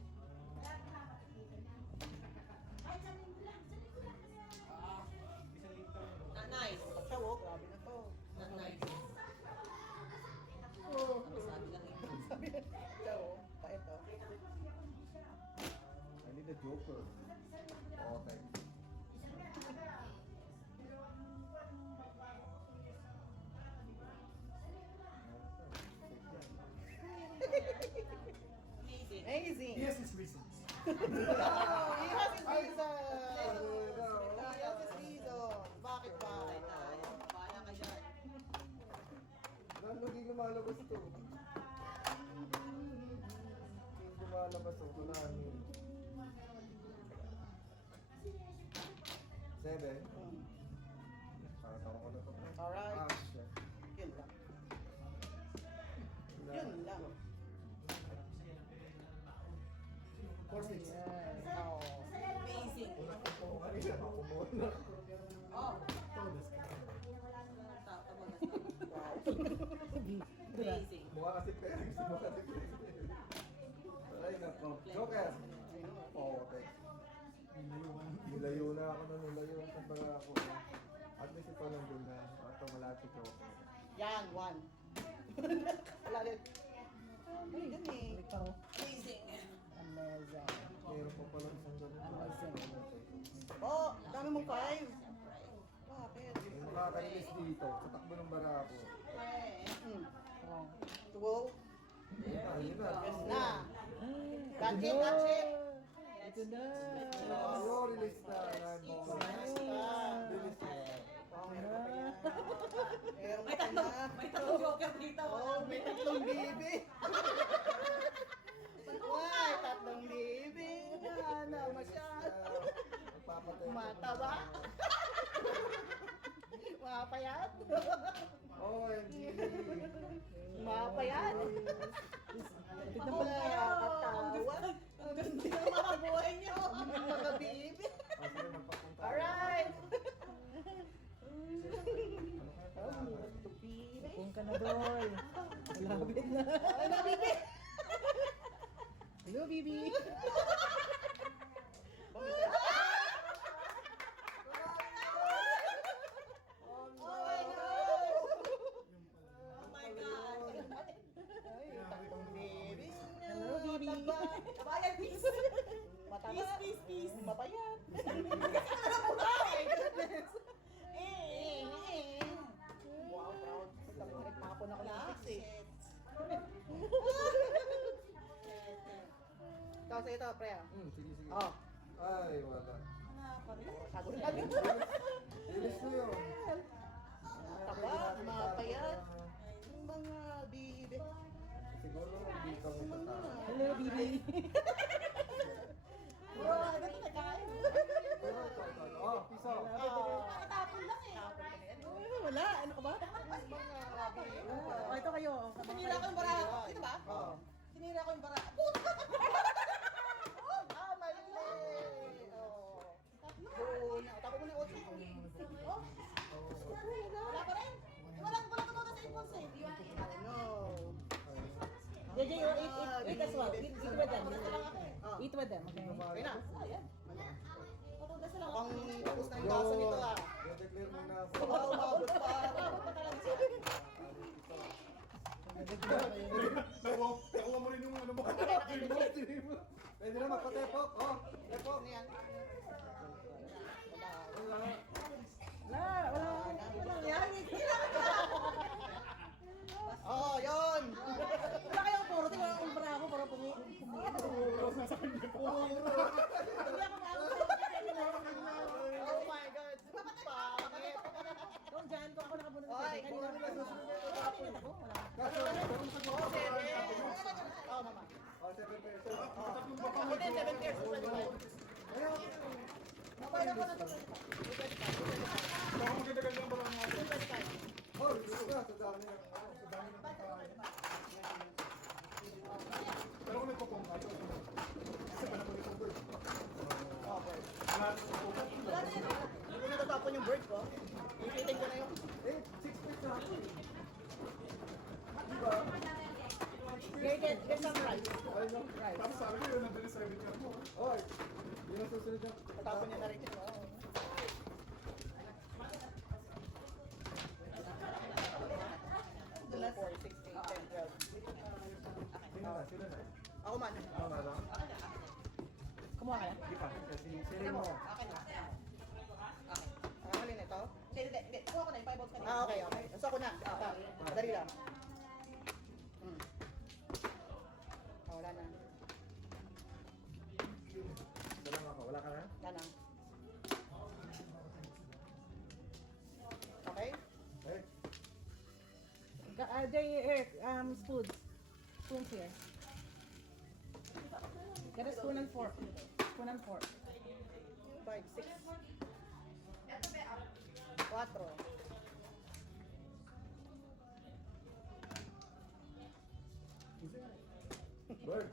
Not nice. Siya, oh, grabe na to. Not nice. Ang sabi lang eh. Sabi siya, oh. Pait, oh. I need a joker. Okay. Amazing. Amazing. Yes, it's reasons. Oh, he has his reason. He has his reason. Bakit ba? Bahala ka dyan. Lalo di lumalabas to. Hindi lumalabas to. Wala yun. 7. Para tawa ko na to. Alright. Ah, shit. Yun lang. Wala. Yun lang. 4-6. Oh, amazing. Una ko po kanina. Ako muna. Oh. Todas. Wow. ako nanulayo. Kumbaga ako. At least ito nandun na. Ito malapit ako. Yan, one. Wala din. Ay, gan eh. Balik pa, oh. Amazing. Amazing. Meron pa pala isang ganun. Oh, dami mong five. Bakit? Yung nakakainis dito, sa takbo ng barako. Oh. Tuwo. Ayun na. Yes na. Gotcha, gotcha. Ito na. Ayo, release na. Nice na. Release na. Meron ka na. May tatlong joker dito. Oh, may tatlong bibi. Why, tatlong bibi. Ano, masyado. Magpapatay. Mataba. Mapayat. Oh, MG. Mapayat. Tignan mo na. Nakakatawa. Ang ganda ng mga buhay niyo. Mga bibi. Ah, sige, magpapunta. Alright. Kung ka na doon. Malapit na. Ano, bibi? Hello, Bibi. Oh my God. Oh my God. Ay, tatlong bibi. Hello, Bibi. Kabayan, peace. Mataba. Peace, peace. Mapayat. Oh my goodness. Wow, proud. Nagtapon ako ng six eh. Tapos ito, pre. Sige, sige. Oh. Ay, wala. Sago na lang. Release na yun. Taba, mapayat. Yung mga bibi. Siguro dito ang itatama. Hello, Bibi. Wow, ganito na kain. Pero ito. Oh, piso. Nakatapon lang eh. Wala. Ano ka ba? Oh, ito kayo. Sinira ko yung bara. Ito ba? Oo. Sinira ko yung bara. Puta! Ah, mali! Oh. Doon. Tapos ko na yung 8. Oh. Wala pa rin. Walang ko na sa impulse eh. No. JJ, eat as well. Eat with them. Eat with them. Okay. Okay na. Ayan. Pang tapos na yung kaso nito ah. I-declare mo na ako. Baka umabot pa. Nakuha mo rin yung ano mo. Pwede na magpatepok. Oh, tepok. Ano yan? Wala. Walang yan. Oh, yun! Wala kayong puro. Tingnan ko yung bara ako para pumi. Oh my God! Pangit! Doon dyan, kung ako nakabunod sa Oy! kanina. Pinat ako. Wala. Oh, 7! Oh, mama. Oh, 7 pesos. Hindi, 7 years. Mabay ako na ito. Baka maganda-ganda ang barang natin. Oh, release na. Sa dami ng sa dami ng pagkain. Pero kung nagpapong ka, kasi pala ko nito bird. Okay. Lahat ng pagpapong. Hindi ko natatapon yung bird ko. Ipitin ko na yung... 6 feet na ako. Get some rice. Ay, no. Tapos sabi ko yun, nandun sa every car mo. Oy, yun ang susunod na. Tatapon niya na rin ito. Doon na 4, 6, 8, 10, 12. Sino na? Ako man. Tama lang. Kumuha ka na? Hindi pa. Kasi sino mo. Akin na. Okay. Ang huli nito? Hindi. Kuha ko na yung 5 volts kanina. Ah, okay. So ako na. Dali lang. Wala na. Wala nga ako. Wala ka na? Wala na. Okay? Eh, Spoons. Spoons here. Get a spoon and fork. Spoon and fork. 5, 6. 4. Bird.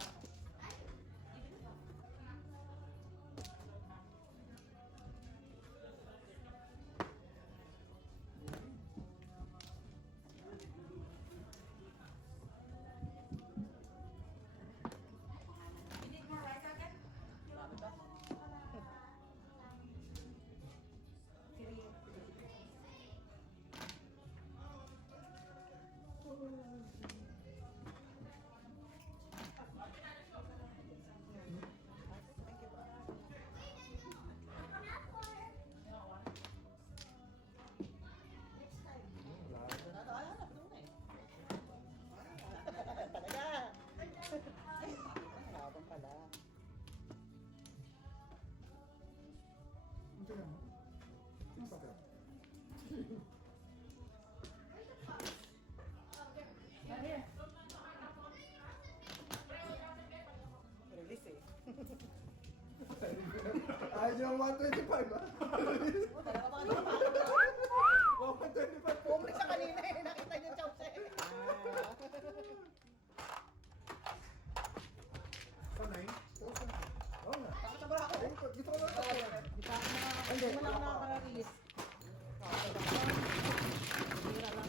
125 ba? Dalawa mga dalawa. 125. Bumalik siya kanina eh. Nakita niyo chow siya eh. Sanay. Oo nga. Nakasabra ako. Dito ko lang ako. Hindi mo lang nakaka-release. Hira lang.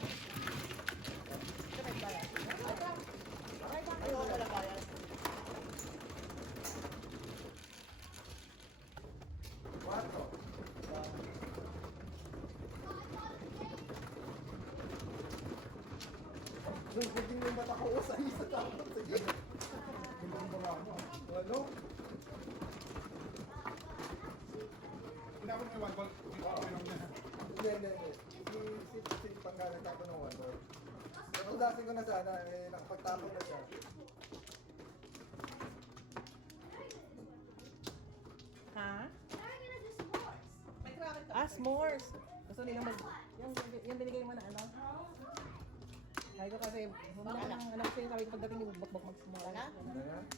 Ay, oo, wala bayan. Quatro. Nung naging yung mata ko sa isa tapos. Sige. Ano? Tinapon mo yung one ball. Hindi. Si Panggalan tapon ng one ball. Natudasin ko na sana, nakapagtapon na siya. Ha? May travel ka. Ah, s'mores. Gusto nila mag... Yung binigay mo na ano? Sabi ko kasi, humingi ng ano kasi sabi ko pagdating ni Bugbog mag-s'mores. Wala?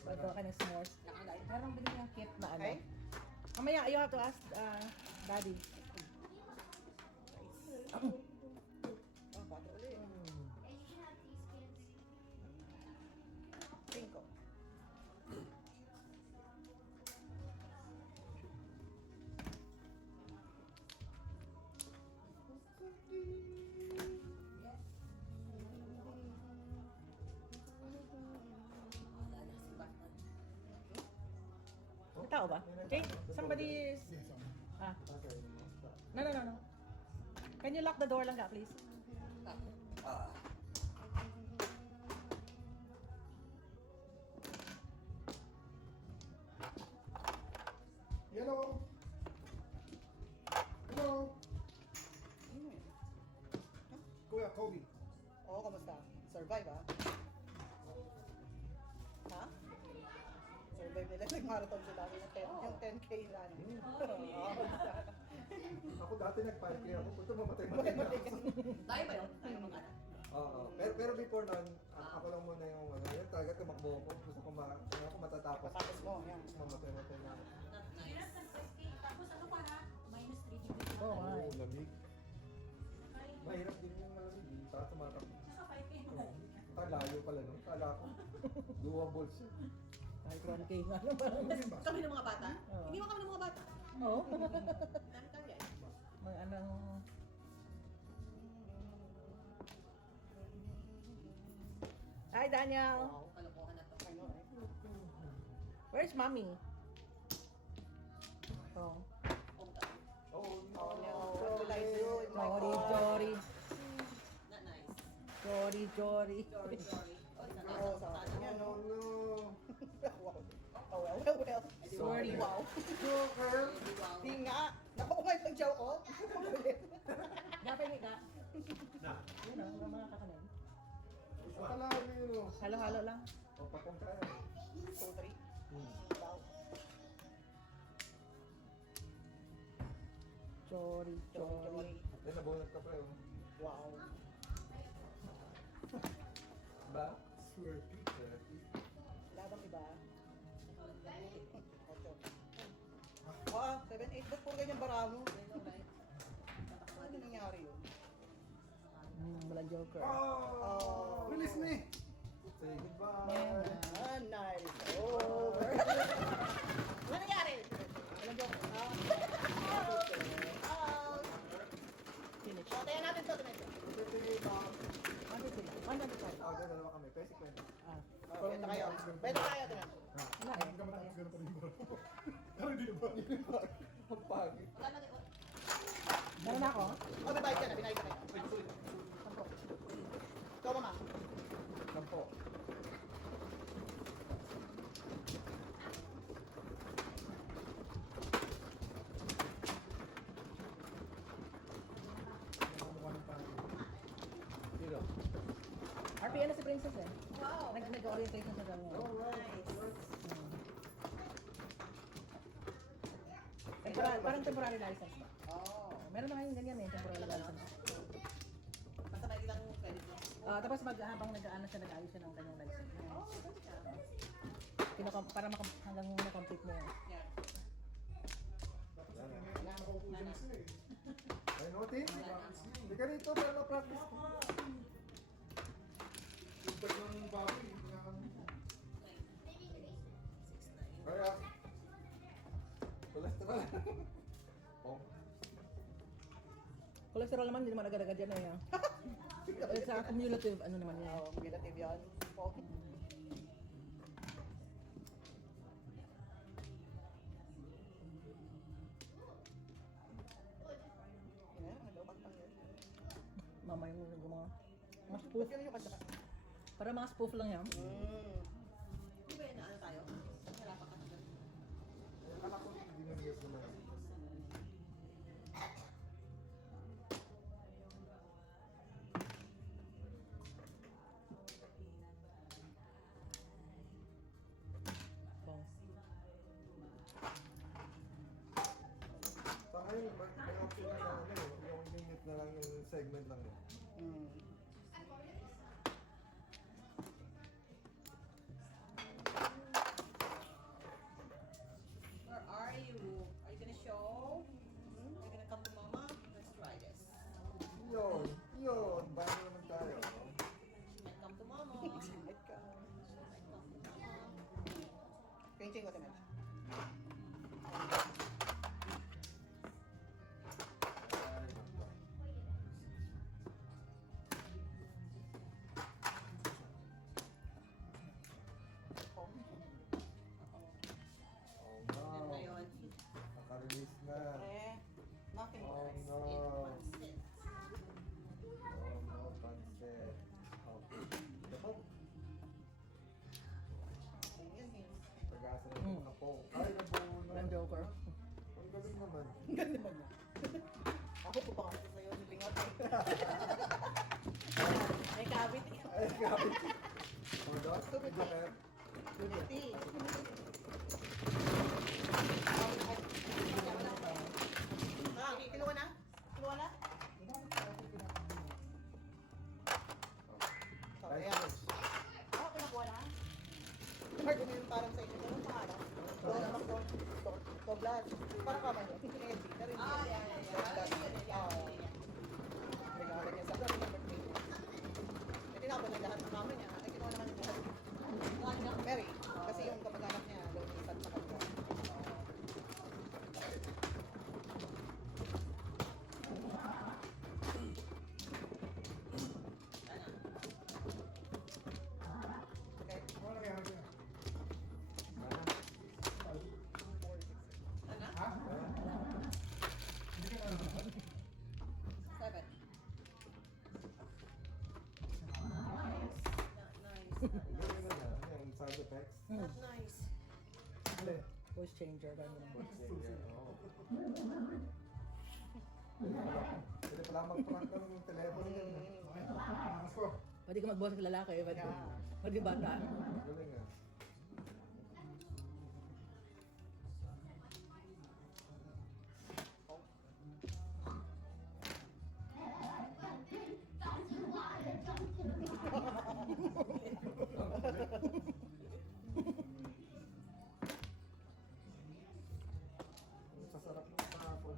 Bago ka ng s'mores. Nakalay. Parang binigay ng kit na ano. Okay. Mamaya, you have to ask Daddy. Oh, pato ulit. Cinco. May tao ba? Okay, somebody is... Ah, no. Can you lock the door lang ka, please? Hello. Hello. Kuya, Kobe. Oo, kamusta? Survive ah? Ha? Survive nila. Nag-marathon sila. Yung 10K run. Oo, kamusta? Ako dati nag-5K ako, punto mamatay-matay na ako. Tayo ba yun? Tayo mga anak. Oo. Pero before nun, ako lang muna yung ano, yun talaga tumakbo ako. Gusto ko matatapos. Tapos mo, yan. Mamatay-matay na ako. Hirap ng 5K. Tapos ano pa ha? Minus 3 degrees. Oo, nga eh. Lamig. Mahirap din yung malamig. Para tumatakbo. Sa 5K mo. Layo pala nun. Kala ko. Doable siya. Kahit 1K nga naman. Kami ng mga bata? Oo. Hindi mo kami ng mga bata. Oo. Kaya. Mga anong... Hi, Daniel. Wow, kalokohan na to. I know, right? Where's mommy? Oh. Oh, Oh, no. Fertilize you. It's like, Jory. Not nice. Jory. Sorry. Oh, sa akin yan, no? no. Wow. Oh, well. Sorry. Wow. Joker! Di nga. Naku, kung may pag-jow ko. Dapat ni ka. Yun o, yung mga kakanin. Akala mo yun o. Halo-halo lang. O, patong ka. 2, 3. Wow. Jory. Then, nabunod ka pa yun. Wow. Ba? Swerte. Wala bang iba? 8. Wow, 7, 8. Ba't puro ganyan bara mo? Ano nangyari yun? Wala joker. Oh. Release me. Say goodbye. Ah, nice. Over. Ano nangyari? Ano joke? Finish. Tayo natin to. Tumito. Ano sila? 125. Dalawa kami. Pwede si Quentin. Ah. Benta kayo. Benta tayo. Tumito. Wala eh. Hindi ka matakas ganun pa rin bro. Pero hindi ba? Ang pangit. Meron na ako? Oh, may bayad ka na. Binayad ka na. Ikaw, mama. Sampo. Sino? RPN na si Princess eh. Wow. Nag-orientation sa ganyan. Alright. Parang temporary license ba? Oh. Meron na ngayon ganyan eh, temporary license. Basta may ilang credit mo. Tapos habang nag-ano siya, nag-ayos siya ng kanyang license. Para hanggang na-complete mo yun. Yan. Yan. students na eh. Ay, notice? Hindi ka rito para ma-practice ko. Feedback ng baboy. Kaya, cholesterol. Oh, Cholesterol naman, hindi naman agad-agad yan eh. Sa cumulative, ano naman yan. Oo, relative yan. Okay. Yeah, malawak lang yun. Mama yung mga spoof. Yan yung kanta. Para mga spoof lang yan. Di ba yun na ano tayo? Hirapan ka na. anak ko, hindi na yes naman. Bong. Sa ngayon, may option na lang, ano, yung minute na lang yung segment lang yun. Where are you? Are you gonna show? Are you gonna come to mama? Let's try this. Yun, bago naman tayo. Might come to mama. Might come. Changing ko naman. Oh no, Ngayon. naka-release na. Nothing Oh, worse. no. It wants it. Oh no, pansip. Okay. Ito, Ayan eh. pag-asa na yung mga po. Ay, nabuo na. Ang joker. Ang galing naman. Ganda naman niya. Ako po baka sa iyo nilingat. May kabit eh. Ay, grabe. Oh, doon? Joker. Unity. Ah, kiluwa na? Kiluwa na? So, Nice ayan. match. Ah, pinakuha na? Hard mo yung parang sa inyo. Anong pangalan? Doblas. Parang kama niya. Ah, yeah. Regalo niya sa birthday. Tinapon niya lahat ng kama niya. Ay, kinuha naman niya lahat. Mary. Kasi yung kamag-anak niya, lumipat sa kanila. Okay. Ano nangyari dyan? Ha? Hindi ka na. 7. Ang galing na. Yung sound effects. Nice. Alin? Voice changer. Ganyan. Oo. Pwede pala mag-prank ka ng telepono yan. Angas ko. Pwede ka mag-boss sa lalaki. Pwede bata. Galing ah. Ang sasarap ng kahapon.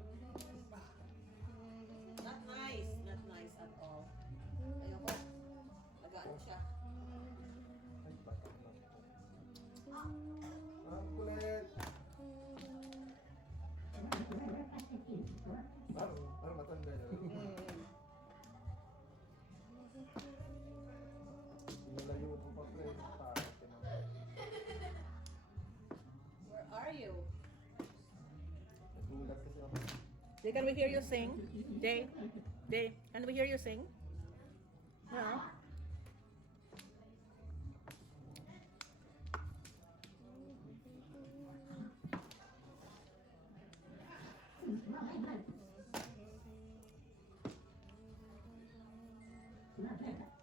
Not nice. Not nice at all. Ayoko. Lagaan siya. Ay, bata lang. Ang kulit! Parang matanda niya. Pinalayo ko pa pre. Parang tinamay. Where are you? Nagulat kasi ako. Jay, can we hear you sing? Jay? Jay, can we hear you sing? Yeah.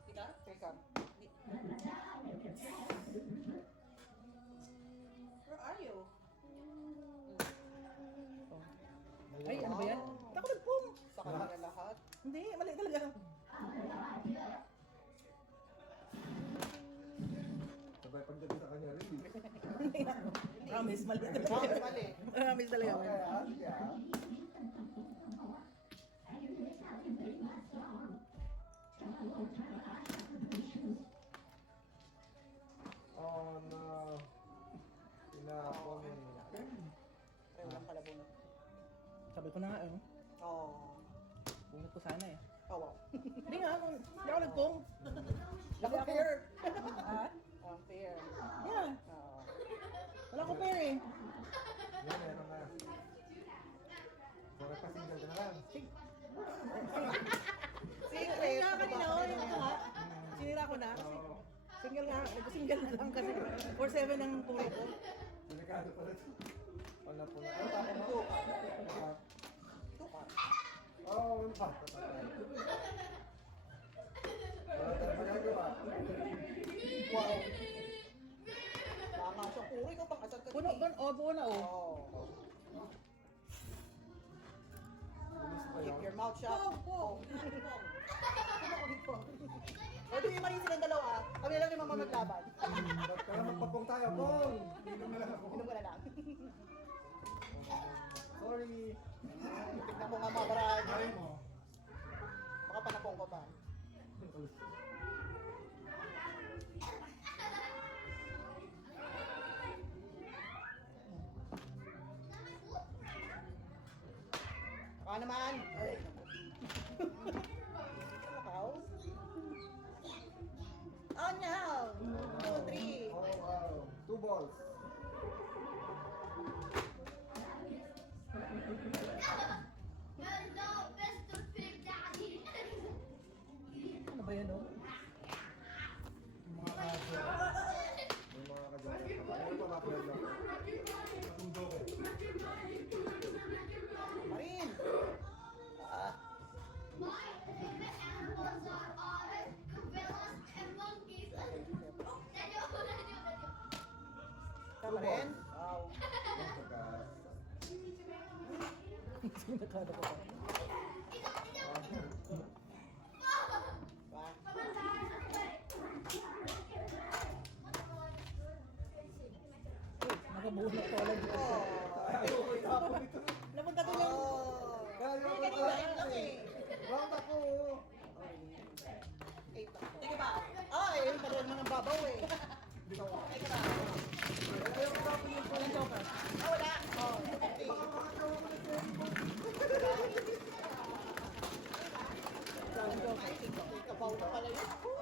Tika? Teka. Where are you? Ay, ano ba yan? Ako nag-boom. Sa kanila lahat. Hindi, mali talaga. Sabay pagdating sa kanya rin. Promise, mali Ah, talaga. mali. Promise talaga. Okay, ah, sige ah. na nga eh. Oo. Bunot ko sana eh. Oh, wow. Hindi nga, hindi ako nagpong. Lako pair. Ah? Pair. Yeah, Oo. wala ko pair eh. Yan, meron na. Sorry pa, single ka na lang. Secret. Ayun nga kanina, oh, yung ako nga. Sinira ko na kasi single nga, nag-single na lang kasi 4-7 ang kulay ko. Delikado pala ito. Wala po na. Ano tapos mo? Oo, ano pa? Wala tayong magagawa. Wow. Tama siya. Puro ikaw pang asal ka. Puno, buo na oh. Oo. Bilis pa Keep yun. your mouth shut. Pong. Pwede yung mali silang dalawa. Kami lang yung mga maglaban. Kaya magpapong tayo, Pong! Hindi na lang ako. Inom ka na lang. Sorry. Tignan mo nga mga baraan. Ayaw mo. Baka panapong ko pa. Baka naman. Ay. House. Oh no! 2, 3. Oh, wow. 2 balls. Ano ba yan oh? Mga kaso. May mga kadyan. Ano pa ba lang? Marin! Ah, tama rin? Wow. Sinakada ko pa. Ba? Nakabunot ko lang dito. Napunta ko lang. Oh. Kanina, 8 lang eh. Round ako. 8 lang. Sige ba? Ay, pa rin mga babaw eh. Hindi ko. Sige ba? Walang joker. Ah, wala. Oh, 50. Walang joker. Ay, ikaw pa pala yun.